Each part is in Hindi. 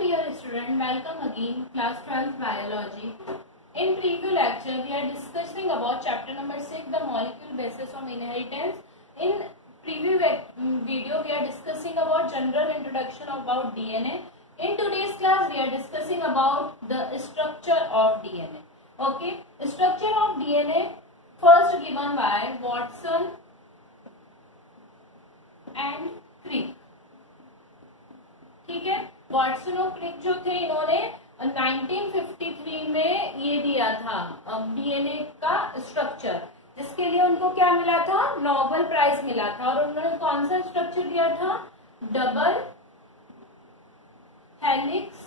dear student, welcome again, class 12 biology. In previous lecture, we are discussing about chapter number 6, the molecule basis of inheritance. In previous video, we are discussing about general introduction about DNA. In today's class, we are discussing about the structure of DNA. Okay, structure of DNA first given by Watson and Crick. ठीक है, वाटसन और क्रिक जो थे इन्होंने 1953 में ये दिया था डीएनए का स्ट्रक्चर, जिसके लिए उनको क्या मिला था, नोबेल प्राइज मिला था। और उन्होंने कौन सा स्ट्रक्चर दिया था, double helix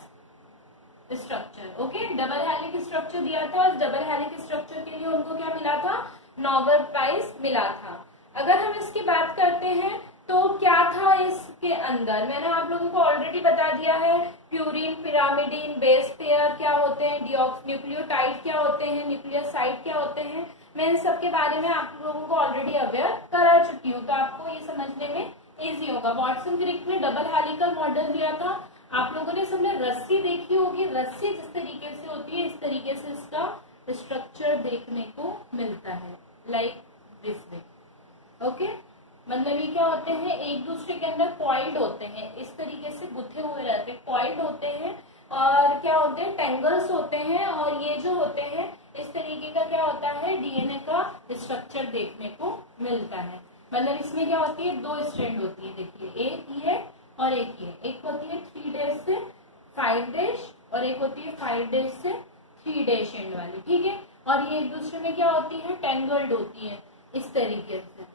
structure. Okay, double helix structure दिया था। डबल हेलिक्स स्ट्रक्चर के लिए उनको क्या मिला था, नोबेल प्राइज मिला था। अगर हम इसकी बात करते हैं तो क्या था इसके अंदर, मैंने आप लोगों को ऑलरेडी बता दिया है। प्यूरिन, पिरामिडिन, बेस पेयर क्या होते हैं, न्यूक्लियोटाइड क्या होते हैं, न्यूक्लियोसाइड क्या होते हैं, मैं इन सब के बारे में आप लोगों को ऑलरेडी अवेयर करा चुकी हूँ, तो आपको ये समझने में इजी होगा। वाटसन क्रिक ने डबल हेलिकल मॉडल दिया था। आप लोगों ने सबने रस्सी देखी होगी, रस्सी जिस तरीके से होती है इस तरीके से इसका स्ट्रक्चर देखने को मिलता है, लाइक दिस वे। ओके, मतलब ये क्या होते हैं, एक दूसरे के अंदर कॉइल्ड होते हैं, इस तरीके से गुथे हुए रहते हैं, कॉइल्ड होते हैं और क्या होते हैं, टेंगल्स होते हैं। और ये जो होते हैं इस तरीके का क्या होता है, डीएनए का स्ट्रक्चर देखने को मिलता है। मतलब इसमें क्या होती है, दो स्ट्रैंड होती है, देखिए एक ये और एक ये। एक होती है 3 डेज से 5 डेज और एक होती है 5 डेज से 3 डेज एंड वाली, ठीक है। और ये एक दूसरे में क्या होती है, टेंगल्ड होती है इस तरीके से।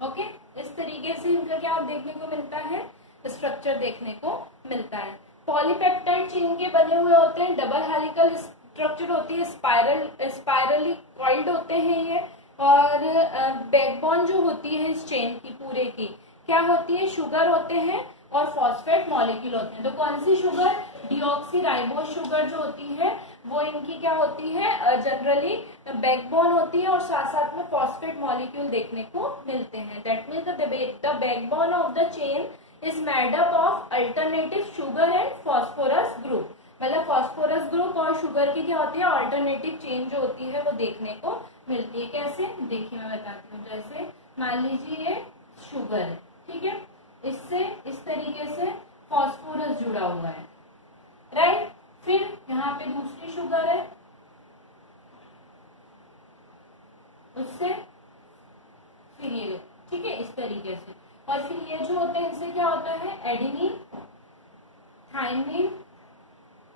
ओके, इस तरीके से इनका क्या देखने को मिलता है, स्ट्रक्चर देखने को मिलता है। पॉलीपेप्टाइड चेन के बने हुए होते हैं, डबल हेलिकल स्ट्रक्चर होती है, स्पाइरली कॉइल्ड होते हैं ये। और बैकबोन जो होती है इस चेन की पूरे की क्या होती है, शुगर होते हैं और फॉस्फेट मॉलिक्यूल होते हैं। तो कौन सी शुगर, डीऑक्सीराइबोस शुगर जो होती है वो इनकी क्या होती है, जनरली बैकबोन होती है और साथ साथ में फॉस्फेट मॉलिक्यूल देखने को मिलते हैं। That means the backbone of the chain is made up of alternative sugar and phosphorus group. मतलब फॉस्फोरस ग्रुप और शुगर की क्या होती है, अल्टरनेटिव चेन जो होती है वो देखने को मिलती है। कैसे, देखिए मैं बताती हूँ। जैसे मान लीजिए ये शुगर है, ठीक है, इससे इस तरीके से फॉस्फोरस जुड़ा हुआ है, राइट। फिर यहाँ पे दूसरी शुगर है, उससे फिर ये, ठीक है, इस तरीके से। और फिर ये जो होते हैं इनसे क्या होता है, एडेनिन, थाइमिन,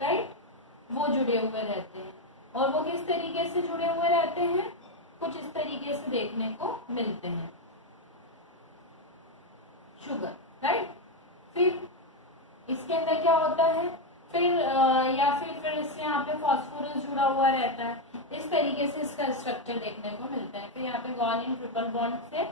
राइट, वो जुड़े हुए रहते हैं। और वो किस तरीके से जुड़े हुए रहते हैं, कुछ इस तरीके से देखने को मिलते हैं, शुगर, राइट। फिर इसके अंदर क्या होता है, फिर फिर इससे यहाँ पे फॉस्फोरस जुड़ा हुआ रहता है, इस तरीके से इसका स्ट्रक्चर देखने को मिलता है। फिर यहाँ पे वालिन ट्रिपल बॉन्ड से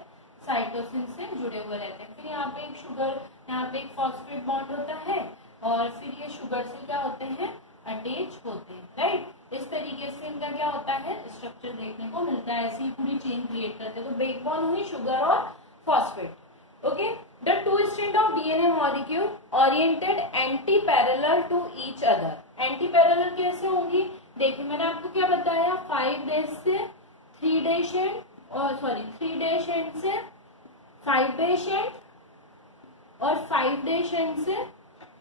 साइटोसिन से जुड़े हुए रहते हैं। फिर यहाँ पे एक शुगर, यहाँ पे एक फॉस्फेट बॉन्ड होता है और फिर ये शुगर से क्या होते हैं, अटैच होते हैं, राइट। इस तरीके से इनका क्या होता है, स्ट्रक्चर देखने को मिलता है। ऐसी पूरी चेन क्रिएट करते हैं। तो बैकबोन हुई शुगर और phosphate. Okay, the two strand of DNA molecule oriented anti-parallel to each other. Anti-parallel कैसे होंगी, देखिए मैंने आपको क्या बताया, 5 डेज से 3 डेज एंड, और सॉरी 3 डेज एंड से 5 डेज एंड और 5 डेज एंड से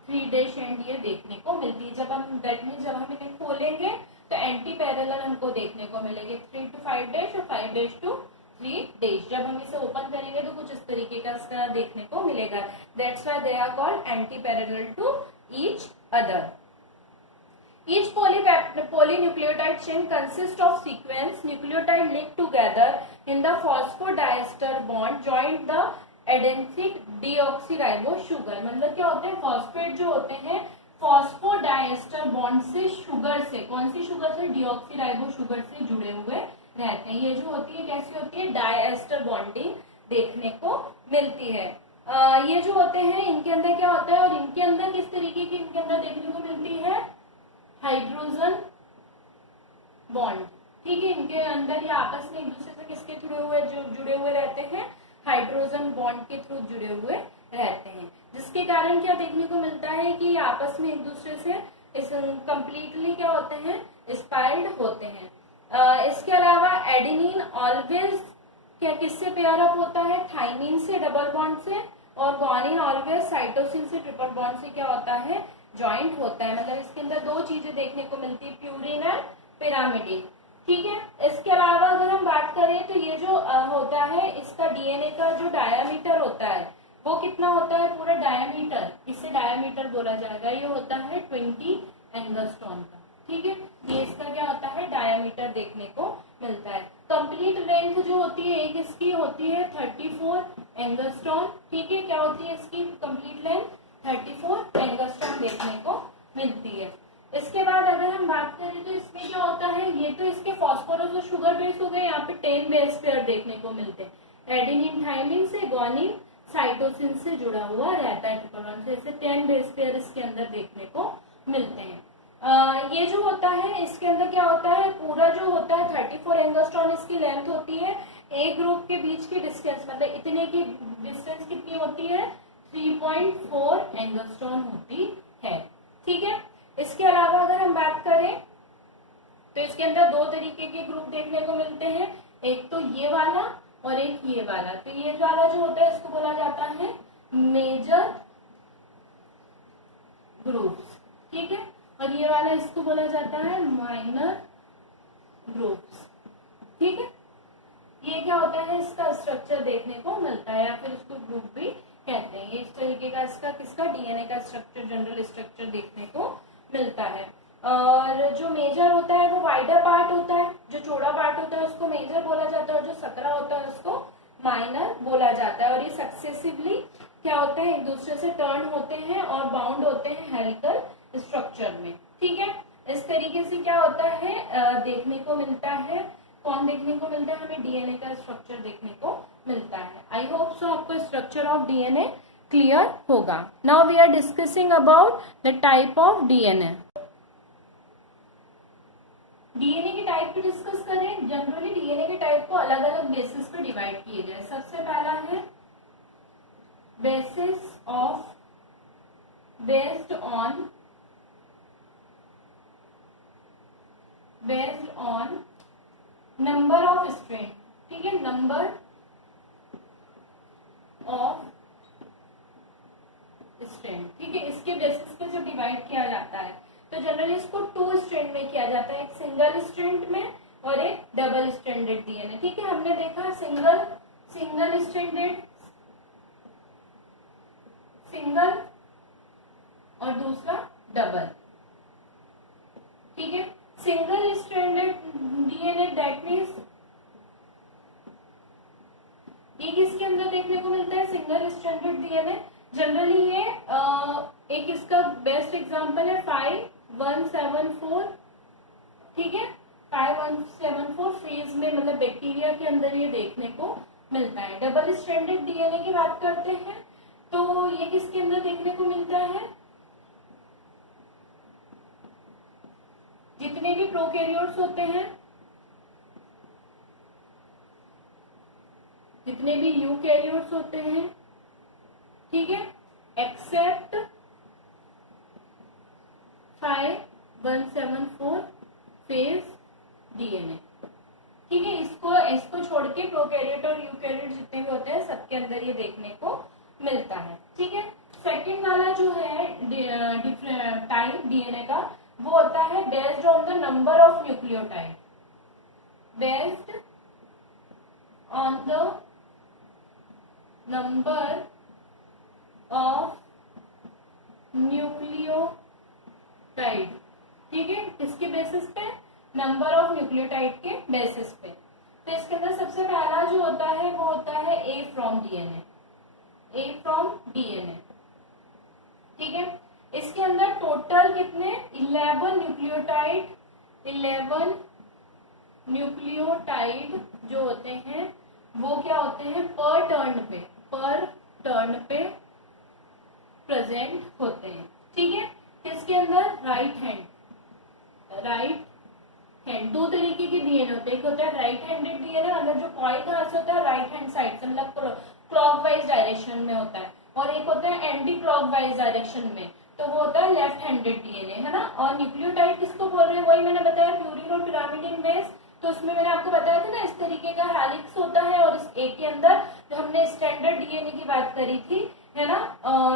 3 डेज एंड ये देखने को मिलती है। जब हम दैट मीन जब हम इन्हें खोलेंगे तो एंटी पैरेलल हमको देखने को मिलेंगे, 3 to 5 डेज और 5 डेज to 3 डेज। जब हम इसे ओपन करेंगे तो कुछ इस तरीके का इसका देखने को मिलेगा। That's why they are called anti parallel to each other. Each polynucleotide chain consists of sequence nucleotide linked together in the phosphodiester bond joined the adenosine deoxyribose sugar। मतलब क्या होते हैं, फॉस्फेट जो होते हैं फॉस्फोडाइस्टर बॉन्ड से शुगर से, कौन सी शुगर से, डीऑक्सीराइबोस शुगर से जुड़े हुए रहते हैं। ये जो होती है कैसी होती है, डाइएस्टर बॉन्डिंग देखने को मिलती है। ये जो होते हैं इनके अंदर क्या होता है, और इनके अंदर किस तरीके की इनके अंदर देखने को मिलती है, हाइड्रोजन बॉन्ड, ठीक है, इनके अंदर ये आपस में एक दूसरे से किसके जुड़े हुए रहते हैं, हाइड्रोजन बॉन्ड के थ्रू जुड़े हुए रहते हैं, जिसके कारण क्या देखने को मिलता है कि आपस में एक दूसरे से इस कंप्लीटली क्या होते हैं, इंस्पायर्ड होते हैं। इसके अलावा एडेनिन ऑलवेज क्या किससे पेयर अप होता है, थाइमिन से डबल बॉन्ड से, और गुआनिन ऑलवेज साइटोसिन से ट्रिपल बॉन्ड से क्या होता है, ज्वाइंट होता है। मतलब इसके अंदर दो चीजें देखने को मिलती है, प्यूरिन और पिरामिडिन। ठीक है, इसके अलावा अगर हम बात करें तो ये जो होता है इसका डीएनए का जो डायामीटर होता है वो कितना होता है, पूरा डायामीटर, इससे डायामीटर बोला जाएगा, ये होता है 20 एंगस्ट्रॉन का। ठीक है, ये इसका क्या होता है, डायामीटर देखने को मिलता है। कंप्लीट लेंथ जो होती है एक इसकी होती है 34 एंगस्ट्रॉन। ठीक है, क्या होती है इसकी कंप्लीट लेंथ, 34 एंगस्ट्रॉन देखने को मिलती है। इसके बाद अगर हम बात करें तो इसमें क्या होता है, ये तो इसके फास्फोरस और शुगर बेस हो गए, यहाँ पे 10 बेस पेयर देखने को मिलते हैं। एडेनिन थाइमिन से, गुआनिन साइटोसिन से जुड़ा हुआ रहता है ट्रिपल बॉन्ड से, ऐसे 10 बेस पेयर इसके अंदर देखने को मिलते हैं। ये जो होता है इसके अंदर क्या होता है, पूरा जो होता है 34 एंगस्ट्रॉन इसकी लेंथ होती है। एक ग्रुप के बीच की डिस्टेंस मतलब इतने की डिस्टेंस कितनी होती है, 3.4 एंगस्ट्रॉन होती है। ठीक है, इसके अलावा अगर हम बात करें तो इसके अंदर दो तरीके के ग्रुप देखने को मिलते हैं, एक तो ये वाला और एक ये वाला। तो ये वाला जो होता है इसको बोला जाता है मेजर ग्रुप्स। ठीक है, और ये वाला इसको बोला जाता है माइनर ग्रुप्स। ठीक है, ये क्या होता है, इसका स्ट्रक्चर देखने को मिलता है या फिर इसको ग्रुप भी कहते हैं। ये इस तरीके का इसका किसका डीएनए का स्ट्रक्चर, जनरल स्ट्रक्चर देखने को मिलता है। और जो मेजर होता है वो वाइडर पार्ट होता है, जो चौड़ा पार्ट होता है उसको मेजर बोला जाता है, और जो सकरा होता है उसको माइनर बोला जाता है। और ये सक्सेसिवली क्या होते हैं, एक दूसरे से टर्न होते हैं और बाउंड होते हैं हेलिकल स्ट्रक्चर में। ठीक है, इस तरीके से क्या होता है देखने को मिलता है, कौन देखने को मिलता है, हमें डीएनए का स्ट्रक्चर देखने को मिलता है। आई होप सो आपको स्ट्रक्चर ऑफ डीएनए क्लियर होगा। Now we are discussing about the type of DNA. DNA के टाइप को डिस्कस करें, जनरली डीएनए के टाइप को अलग अलग बेसिस पे डिवाइड किए गए। सबसे पहला है basis of based on number of strand. ठीक है, नंबर ऑफ स्ट्रैंड। ठीक है, इसके बेसिस पे जब डिवाइड किया जाता है तो जनरली इसको 2 स्ट्रैंड में किया जाता है, एक सिंगल स्ट्रैंड में और एक डबल स्ट्रैंडेड डीएनए। ठीक है, हमने देखा सिंगल स्ट्रैंडेड, सिंगल और दूसरा डबल। ठीक है, single stranded DNA that means ये किसके अंदर देखने को मिलता है, सिंगल स्ट्रैंडेड डीएनए। जनरली ये एक इसका बेस्ट एग्जांपल है 5174। ठीक है, 5174 फेज में मतलब बैक्टीरिया के अंदर ये देखने को मिलता है। डबल स्ट्रैंडेड डीएनए की बात करते हैं तो ये किसके अंदर देखने को मिलता है, जितने भी प्रोकैरियोट्स होते हैं, जितने भी यूकैरियोट्स होते हैं, ठीक है, एक्सेप्ट 5174 फेज डीएनए। ठीक है, इसको छोड़ के प्रोकैरियोट और यूकैरियोट जितने भी होते हैं सबके अंदर ये देखने को मिलता है। ठीक है, सेकंड वाला जो है टाइप डीएनए का वो होता है based on the number of nucleotide, based on the number of nucleotide. ठीक है, किसके बेसिस पे, नंबर ऑफ न्यूक्लियोटाइड के बेसिस पे। तो इसके अंदर सबसे पहला जो होता है वो होता है A from DNA, A from DNA. ठीक है, इसके अंदर टोटल कितने 11 न्यूक्लियोटाइड जो होते हैं वो क्या होते हैं पर टर्न पे प्रेजेंट होते हैं। ठीक है, इसके अंदर राइट हैंड। दो तरीके के डीएनए होते हैं, एक होता है राइट हैंडेड डीएनए, अगर जो कॉइल कहाँ से होता है राइट हैंड साइड से, मतलब क्लॉकवाइज डायरेक्शन में होता है, और एक होता है एंटी क्लॉकवाइज डायरेक्शन में, तो वो होता है लेफ्ट हैंडेड डीएनए, है ना। और न्यूक्लियोटाइड किसको बोल रहे हैं, वही मैंने बताया प्यूरिन और पिरामिडिन बेस। तो उसमें मैंने आपको बताया था ना इस तरीके का हेलिक्स होता है, और इस एक के अंदर जो हमने स्टैंडर्ड डीएनए की बात करी थी, है ना,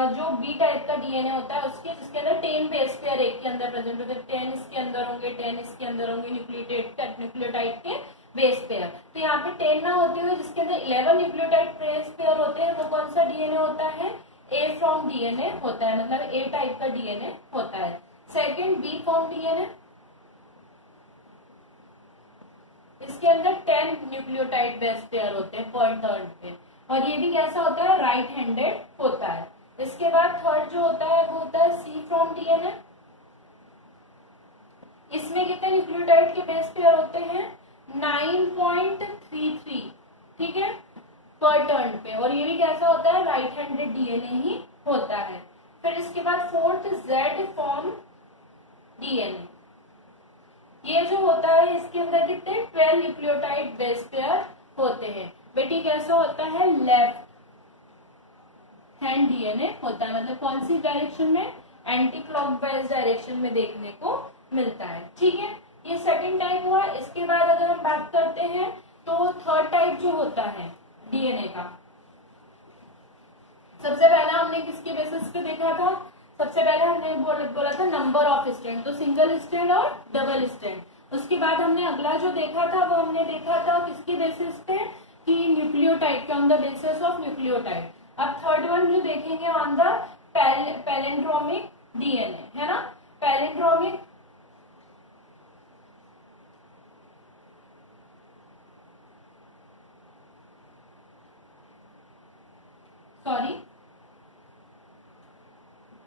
जो बी टाइप का डीएनए होता है उसके, जिसके अंदर 10 बेस पेयर एक के अंदर प्रेजेंट होते हैं, 10 इसके अंदर होंगे, 10 इसके अंदर होंगे न्यूक्लियोटाइड के बेस पेयर। तो यहाँ पे 10 ना होते हुए जिसके अंदर 11 न्यूक्लियोटाइड बेस पेयर होते हैं, वो कौन सा डीएनए होता है, ए फॉर्म डीएनए होता है, मतलब ए टाइप का डीएनए होता है। सेकेंड बी फॉर्म डीएनए, इसके अंदर 10 न्यूक्लियोटाइड बेस पेयर होते हैं पर टर्न पे, और ये भी कैसा होता है, राइट हैंडेड होता है। इसके बाद थर्ड जो होता है वो होता है सी फॉर्म डीएनए। इसमें कितने न्यूक्लियोटाइड के बेस पेयर होते हैं, 9.33, ठीक है, पर टर्न पे, और ये भी कैसा होता है, राइट हैंडेड डीएनए ही होता है। फिर इसके बाद फोर्थ जेड फॉर्म डीएनए, ये जो होता है इसके अंदर कितने 12 न्यूक्लियोटाइड बेस पेयर होते हैं। बेटी कैसा होता है, लेफ्ट हैंड डीएनए होता है, मतलब कौन सी डायरेक्शन में, एंटी क्लॉकवाइज डायरेक्शन में देखने को मिलता है, ठीक है। ये सेकंड टाइप हुआ। इसके बाद अगर हम बात करते हैं तो थर्ड टाइप जो होता है डीएनए का, सबसे पहला हमने किसके बेसिस पे देखा था, सबसे पहले हमने बोला था नंबर ऑफ स्ट्रैंड, तो सिंगल स्ट्रैंड और डबल स्ट्रैंड। उसके बाद हमने अगला जो देखा था वो हमने देखा था किसके बेसिस पे, कि न्यूक्लियोटाइड के, on the basis of nucleotide. अब थर्ड वन जो देखेंगे ऑन द पैलिंड्रोमिक डीएनए, है ना, पैलिंड्रोमिक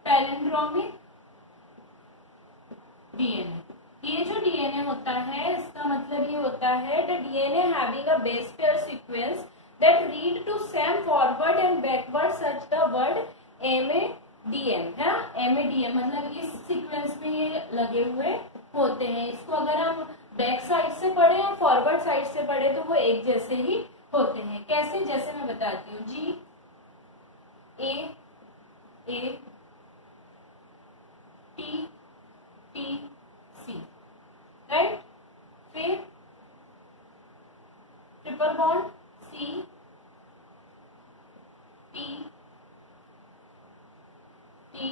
पैलिंड्रोमिक डीएनए। ये जो डीएनए होता है इसका मतलब ये होता है the DNA having a base pair sequence that read to same forward and backward such the word madam, है ना, एमएडीएम मतलब इस सीक्वेंस में ये लगे हुए होते हैं। इसको अगर हम बैक साइड से पढ़े और फॉरवर्ड साइड से पढ़े तो वो एक जैसे ही होते हैं। कैसे, जैसे मैं बताती हूँ, G A T T C, right. फिर triple bond C T T,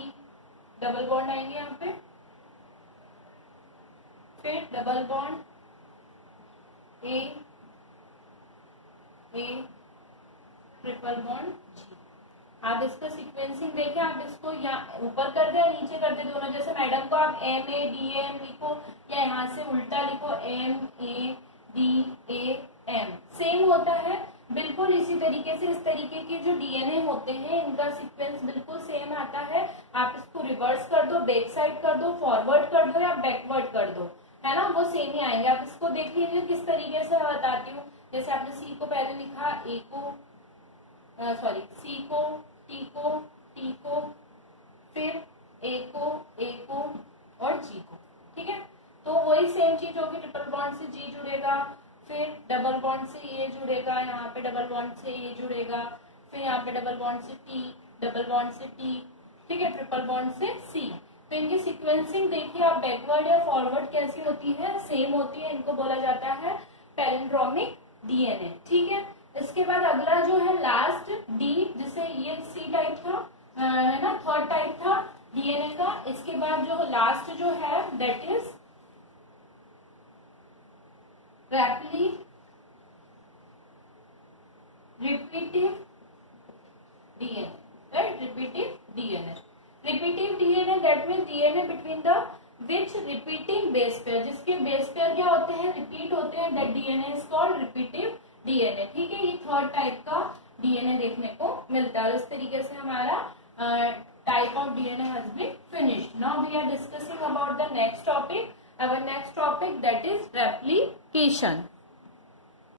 double bond आएंगे यहाँ पे, फिर double bond A triple bond G. आप इसका सीक्वेंसिंग देखें, आप इसको यहाँ ऊपर कर दे नीचे कर दे दोनों, जैसे मैडम को आप एम ए डी एम लिखो या यहाँ से उल्टा लिखो M A D A M, same होता है बिल्कुल इसी तरीके से। इस तरीके के जो डीएनए होते हैं इनका सीक्वेंस बिल्कुल सेम आता है। आप इसको रिवर्स कर दो, बैक साइड कर दो, फॉरवर्ड कर दो या बैकवर्ड कर दो, है ना, वो सेम ही आएंगे। आप इसको देख लीजिए किस तरीके से मैं बताती हूँ। जैसे आपने सी को पहले लिखा, ए को सी को, टी को, फिर ए को और जी को, ठीक है। तो वही सेम चीज होगी, ट्रिपल बॉन्ड से जी जुड़ेगा, फिर डबल बॉन्ड से ए जुड़ेगा, यहाँ पे डबल बॉन्ड से ए जुड़ेगा, फिर यहाँ पे डबल बॉन्ड से टी, डबल बॉन्ड से टी, ठीक है, ट्रिपल बॉन्ड से सी। तो इनकी सीक्वेंसिंग देखिए आप, बैकवर्ड या फॉरवर्ड कैसी होती है, सेम होती है। इनको बोला जाता है पैलिंड्रोमिक डीएनए, ठीक है। इसके बाद अगला जो है लास्ट डी, जिसे ये सी टाइप था, है ना, थर्ड टाइप था डीएनए का। इसके बाद जो लास्ट जो है that is rapidly repetitive DNA, right, repetitive DNA that mean DNA between the which repeating base pair, जिसके बेस पेयर क्या होते हैं, रिपीट होते हैं, that DNA is called repetitive DNA, ठीक है। ये थर्ड टाइप का डीएनए देखने को मिलता है। इस तरीके से हमारा type of DNA has been finished. Now we are discussing about the next topic, our next topic, that is replication.